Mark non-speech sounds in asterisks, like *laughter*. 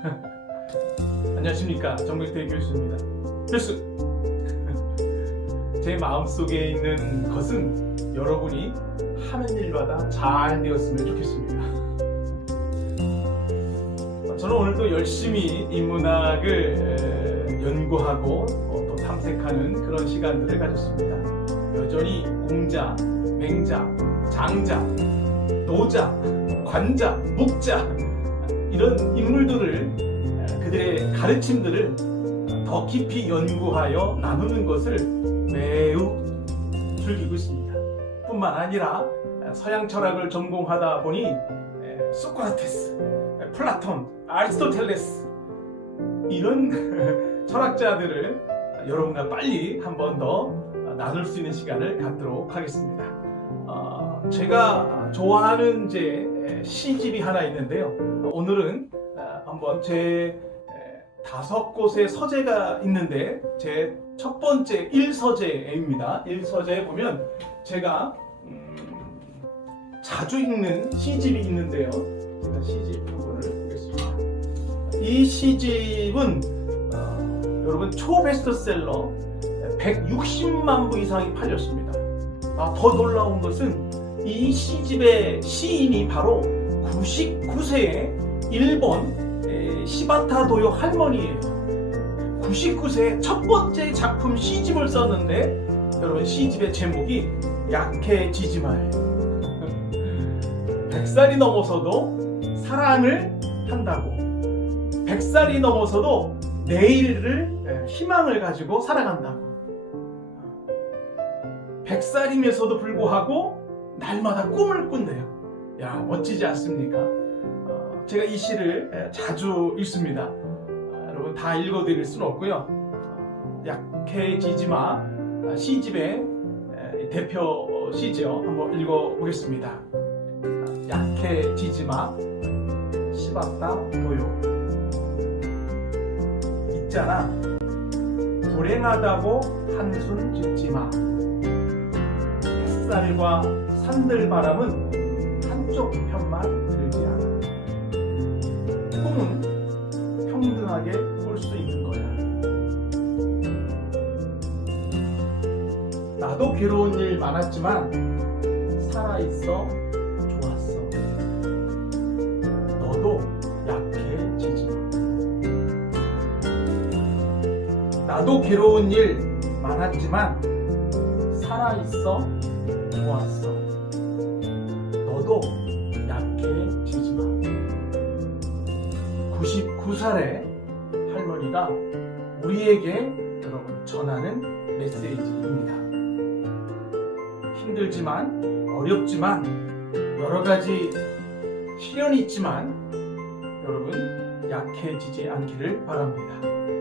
*laughs* 안녕하십니까 정백태 교수입니다. 교수 *laughs* 제 마음속에 있는 것은 여러분이 하는 일마다 잘 되었으면 좋겠습니다. *laughs* 저는 오늘도 열심히 인문학을 에, 연구하고 어, 또 탐색하는 그런 시간들을 가졌습니다. 여전히 공자, 맹자, 장자, 노자, 관자, 묵자 이런 인물들을 에, 그들의 가르침들을 더 깊이 연구하여 나누는 것을 매우 즐기고 있습니다. 뿐만 아니라 서양 철학을 전공하다 보니 에, 소크라테스, 플라톤, 아리스토텔레스 이런 *laughs* 철학자들을 여러분과 빨리 한 번 더 나눌 수 있는 시간을 갖도록 하겠습니다. 어, 제가 좋아하는 이제 시집이 하나 있는데요. 오늘은 어, 한번 제 에, 다섯 곳의 서재가 있는데 제 첫 번째 1서재입니다. 1서재에 보면 제가 음, 자주 읽는 시집이 있는데요. 제가 시집 부분을 보겠습니다. 이 시집은 어, 여러분 초베스트셀러 160만 부 이상이 팔렸습니다. 아, 더 놀라운 것은 이 시집의 시인이 바로 99세의 일본 에, 시바타 도요 할머니예요. 99세의 첫 번째 작품 시집을 썼는데 여러분 시집의 제목이 약해지지마예요. 100살이 *laughs* 넘어서도 사랑을 한다고 100살이 넘어서도 내일을 에, 희망을 가지고 살아간다고 100살이면서도 불구하고 날마다 꿈을 꾼대요. 야 멋지지 않습니까? 어, 제가 이 시를 에, 자주 읽습니다. 아, 여러분 다 읽어드릴 수는 없고요. 어, 약해지지마 아, 시집의 에, 대표 시죠. 한번 읽어보겠습니다. 아, 약해지지 마 시바타 도요 있잖아 불행하다고 한숨 짓지 마 햇살과 산들바람은 한쪽 편만 들지 않아. 꿈은 평등하게 꿀 수 있는 거야. 나도 괴로운 일 많았지만 살아있어 좋았어. 너도 약해지지 마. 나도 괴로운 일 많았지만 살아있어 좋았어. 너도 약해지지 마. 99살의 할머니가 우리에게 여러분 전하는 메시지입니다. 힘들지만 어렵지만 여러 가지 시련이 있지만 여러분 약해지지 않기를 바랍니다.